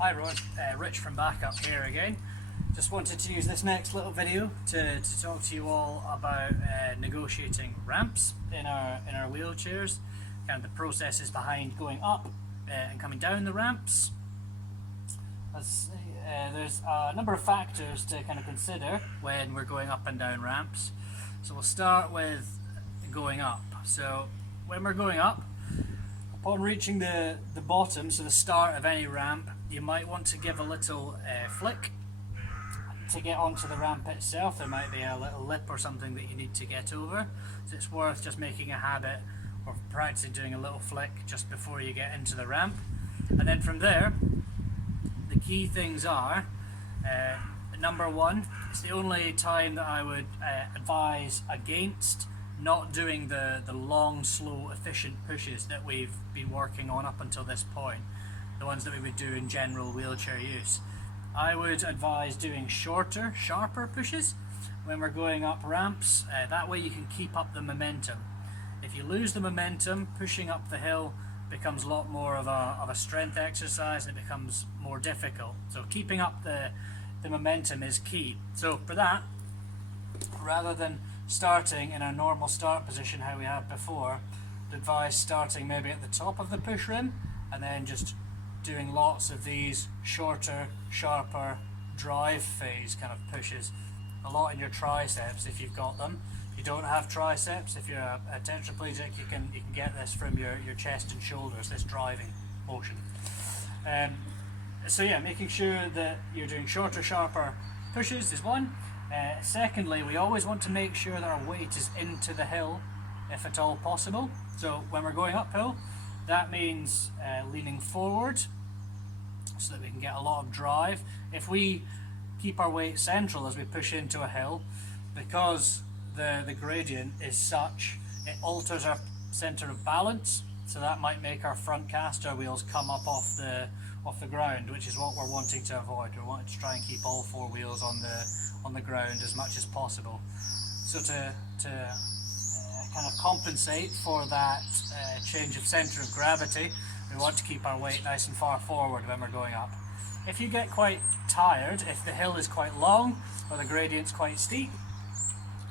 Hi everyone, Rich from Backup here again. Just wanted to use this next little video to talk to you all about negotiating ramps in our wheelchairs, kind of the processes behind going up and coming down the ramps. There's a number of factors to kind of consider when we're going up and down ramps. So we'll start with going up. So when we're going up, upon reaching the bottom, so the start of any ramp, you might want to give a little flick to get onto the ramp itself. There might be a little lip or something that you need to get over, so it's worth just making a habit of practicing doing a little flick just before you get into the ramp. And then from there, the key things are, number one, it's the only time that I would advise against not doing the long, slow, efficient pushes that we've been working on up until this point, the ones that we would do in general wheelchair use. I would advise doing shorter, sharper pushes when we're going up ramps. That way you can keep up the momentum. If you lose the momentum, pushing up the hill becomes a lot more of a strength exercise, and it becomes more difficult. So keeping up the momentum is key. So for that, rather than starting in a normal start position how we have before, I'd advise starting maybe at the top of the push rim and then just doing lots of these shorter, sharper drive phase kind of pushes. A lot in your triceps if you've got them. If you don't have triceps, if you're a tetraplegic, you can get this from your chest and shoulders, this driving motion. So yeah, making sure that you're doing shorter, sharper pushes is one. Secondly, we always want to make sure that our weight is into the hill if at all possible. So when we're going uphill, that means leaning forward so that we can get a lot of drive. If we keep our weight central as we push into a hill, because the gradient is such, it alters our center of balance, so that might make our front caster wheels come up off the ground, which is what we're wanting to avoid. We're wanting to try and keep all four wheels on the ground as much as possible. So to kind of compensate for that change of center of gravity, we want to keep our weight nice and far forward when we're going up. If you get quite tired, if the hill is quite long or the gradient's quite steep,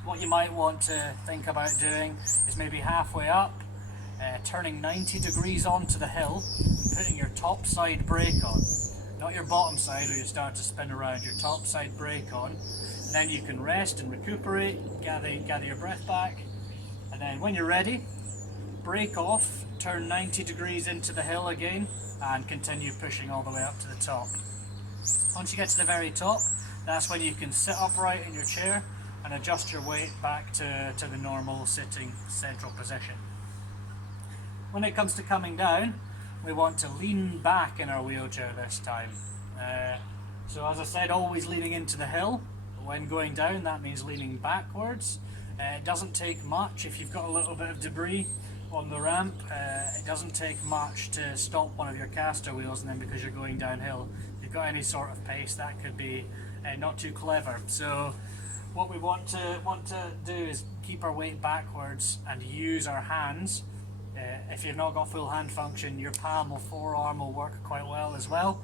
what you might want to think about doing is maybe halfway up, turning 90 degrees onto the hill, putting your top side brake on. Not your bottom side where you start to spin around, your top side brake on. And then you can rest and recuperate, gather your breath back. And then when you're ready, brake off, turn 90 degrees into the hill again, and continue pushing all the way up to the top. Once you get to the very top, that's when you can sit upright in your chair and adjust your weight back to the normal sitting central position. When it comes to coming down, we want to lean back in our wheelchair this time. So as I said, always leaning into the hill. When going down, that means leaning backwards. It doesn't take much if you've got a little bit of debris on the ramp. It doesn't take much to stop one of your caster wheels, and then because you're going downhill, if you've got any sort of pace, that could be not too clever. So what we want to do is keep our weight backwards and use our hands. If you've not got full hand function, your palm or forearm will work quite well as well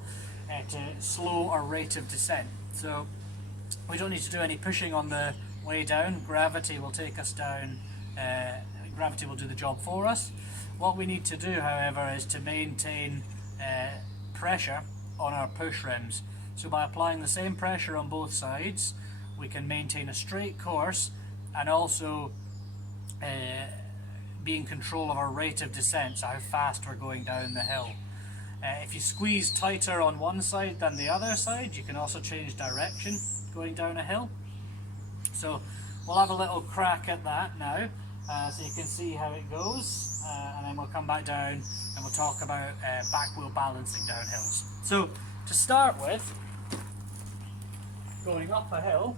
to slow our rate of descent. So we don't need to do any pushing on the way down. Gravity will take us down. Gravity will do the job for us. What we need to do, however, is to maintain pressure on our push rims. So by applying the same pressure on both sides, we can maintain a straight course and also be in control of our rate of descent, so how fast we're going down the hill. If you squeeze tighter on one side than the other side, you can also change direction going down a hill. So we'll have a little crack at that now, so you can see how it goes, and then we'll come back down and we'll talk about back wheel balancing down hills. So to start with, going up a hill,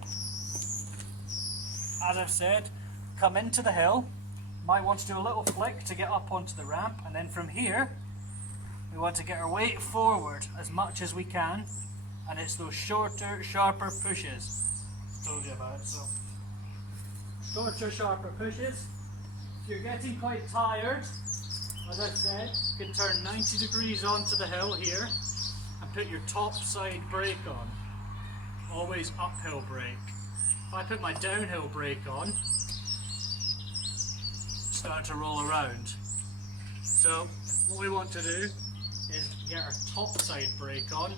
as I've said, come into the hill. Might want to do a little flick to get up onto the ramp, and then from here we want to get our weight forward as much as we can, and it's those shorter, sharper pushes I told you about. So shorter, sharper pushes. If you're getting quite tired, as I said, you can turn 90 degrees onto the hill here and put your top side brake on. Always uphill brake. If I put my downhill brake on, start to roll around. So what we want to do is get our top side brake on,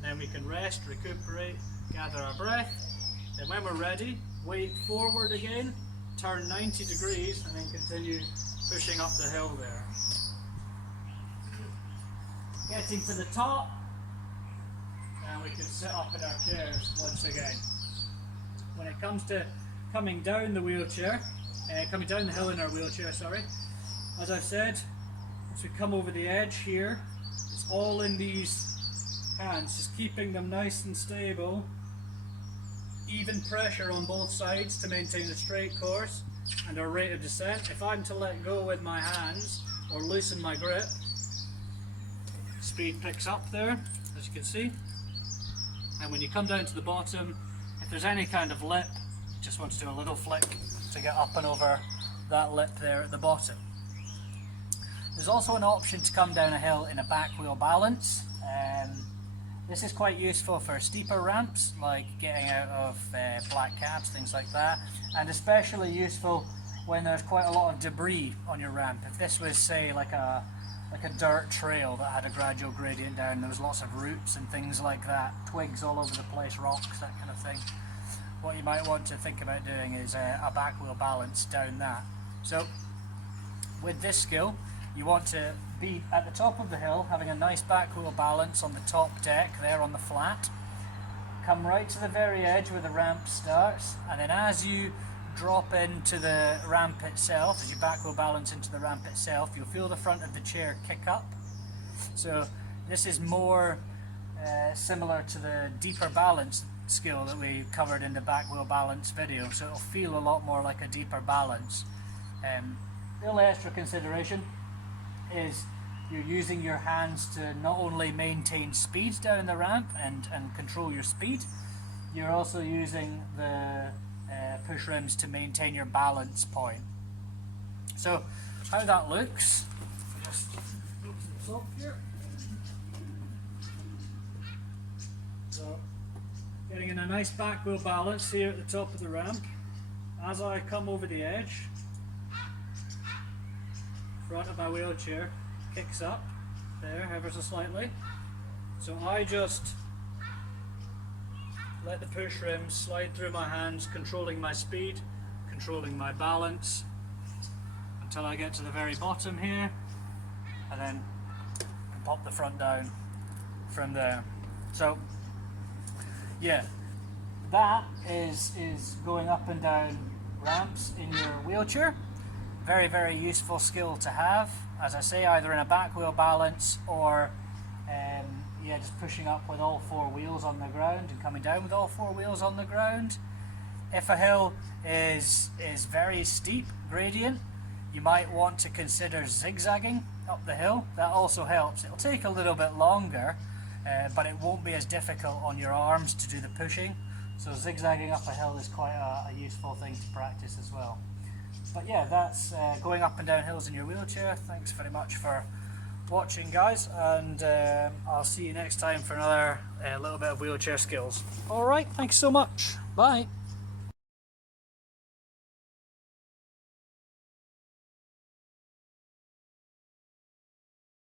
then we can rest, recuperate, gather our breath, then when we're ready, wait forward again, turn 90 degrees and then continue pushing up the hill there. Getting to the top, and we can sit up in our chairs once again. When it comes to coming down the wheelchair, coming down the hill in our wheelchair, sorry, as I've said, as we come over the edge here, it's all in these hands, just keeping them nice and stable, even pressure on both sides to maintain a straight course and our rate of descent. If I'm to let go with my hands or loosen my grip, speed picks up there, as you can see. And when you come down to the bottom, if there's any kind of lip, you just want to do a little flick to get up and over that lip there at the bottom. There's also an option to come down a hill in a back wheel balance. This is quite useful for steeper ramps, like getting out of black cabs, things like that, and especially useful when there's quite a lot of debris on your ramp. If this was, say, like a dirt trail that had a gradual gradient down, there was lots of roots and things like that, twigs all over the place, rocks, that kind of thing. What you might want to think about doing is a back wheel balance down that. So with this skill, you want to be at the top of the hill, having a nice back wheel balance on the top deck there on the flat. Come right to the very edge where the ramp starts, and then as you drop into the ramp itself, as you back wheel balance into the ramp itself, you'll feel the front of the chair kick up. So this is more similar to the deeper balance skill that we covered in the back wheel balance video, so it'll feel a lot more like a deeper balance. The only extra consideration is you're using your hands to not only maintain speed down the ramp and control your speed, you're also using the push rims to maintain your balance point. So how that looks, just open the top here. So getting in a nice back wheel balance here at the top of the ramp. As I come over the edge, front of my wheelchair kicks up there ever so slightly, so I just let the push rim slide through my hands, controlling my speed, controlling my balance, until I get to the very bottom here, and then can pop the front down from there. So yeah, that is going up and down ramps in your wheelchair. Very, very useful skill to have, as I say, either in a back wheel balance or yeah, just pushing up with all four wheels on the ground and coming down with all four wheels on the ground. If a hill is very steep gradient, you might want to consider zigzagging up the hill. That also helps. It'll take a little bit longer, but it won't be as difficult on your arms to do the pushing. So zigzagging up a hill is quite a useful thing to practice as well. But yeah, that's going up and down hills in your wheelchair. Thanks very much for watching, guys, and I'll see you next time for another little bit of wheelchair skills. Alright, thanks so much. Bye.